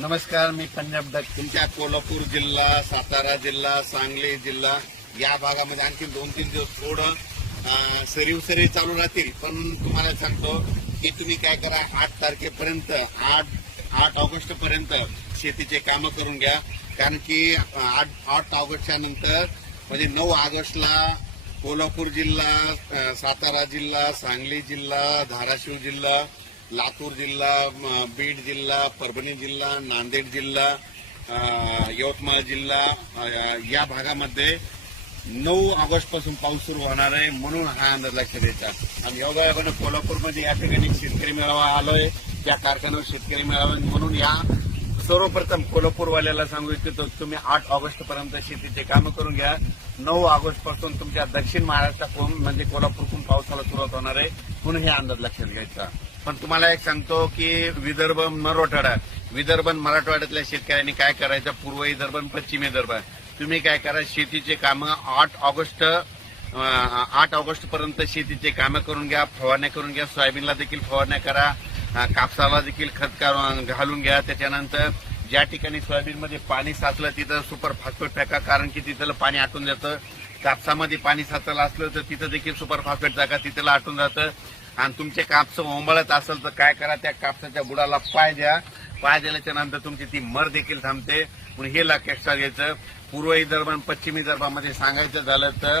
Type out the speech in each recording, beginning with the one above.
नमस्कार मी पंजाब डक तुमच्या कोल्हापूर जिल्हा सातारा जिल्हा सांगली जिल्हा या भागामध्ये आणखी दोन तीन दिवस थोडं सरीव सरी चालू राहतील पण तुम्हाला सांगतो की तुम्ही काय करा आठ तारखेपर्यंत आठ आठ ऑगस्ट पर्यंत शेतीचे कामं करून घ्या कारण की आठ आठ ऑगस्टच्या नंतर म्हणजे नऊ ऑगस्टला कोल्हापूर जिल्हा सातारा जिल्हा सांगली जिल्हा धाराशिव जिल्हा लातूर जिल्हा बीड जिल्हा परभणी जिल्हा नांदेड जिल्हा यवतमाळ जिल्हा या भागामध्ये नऊ ऑगस्ट पासून पाऊस सुरू होणार आहे म्हणून हा अंदाज लक्ष द्यायचा आणि योगायोगानं कोल्हापूरमध्ये या ठिकाणी शेतकरी मेळावा आलोय त्या कारखान्यावर शेतकरी मेळावा म्हणून या सर्वप्रथम कोल्हापूरवाल्याला सांगू इच्छितो तुम्ही आठ ऑगस्ट पर्यंत शेतीचे कामं करून घ्या नऊ ऑगस्ट पासून तुमच्या दक्षिण महाराष्ट्र कोण म्हणजे कोल्हापूरकडून पावसाला सुरुवात होणार आहे म्हणून हे अंदाज लक्षात घ्यायचा पण तुम्हाला एक सांगतो की विदर्भ मराठवाडा विदर्भ मराठवाड्यातल्या शेतकऱ्यांनी काय करायचं पूर्व विदर्भ पश्चिम विदर्भ तुम्ही काय करा शेतीचे कामं आठ ऑगस्ट आठ ऑगस्ट पर्यंत शेतीचे कामं करून घ्या फवारण्या करून घ्या सोयाबीनला देखील फवारण्या करा कापसाला देखील खत घालून घ्या त्याच्यानंतर ज्या ठिकाणी सोयाबीनमध्ये पाणी साचलं तिथं सुपर फास्फेट टाका कारण की तिथलं पाणी आटून जातं कापसामध्ये पाणी साचलं असलं तर तिथं देखील सुपर फास्फेट जागा तिथलं आटून जातं आणि तुमचे कापसं ओंबळत असेल तर काय करा त्या कापसाच्या बुडाला पाय द्या पाय दिल्याच्या नंतर तुमची ती मर देखील थांबते म्हणून हे एक्स्ट्रा घ्यायचं पूर्व विदर्भ आणि पश्चिमी विदर्भामध्ये सांगायचं झालं तर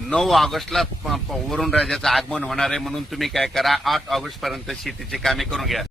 नऊ ऑगस्टला वरुण राजाचं आगमन होणार आहे म्हणून तुम्ही काय करा आठ ऑगस्ट पर्यंत शेतीची कामे करून घ्या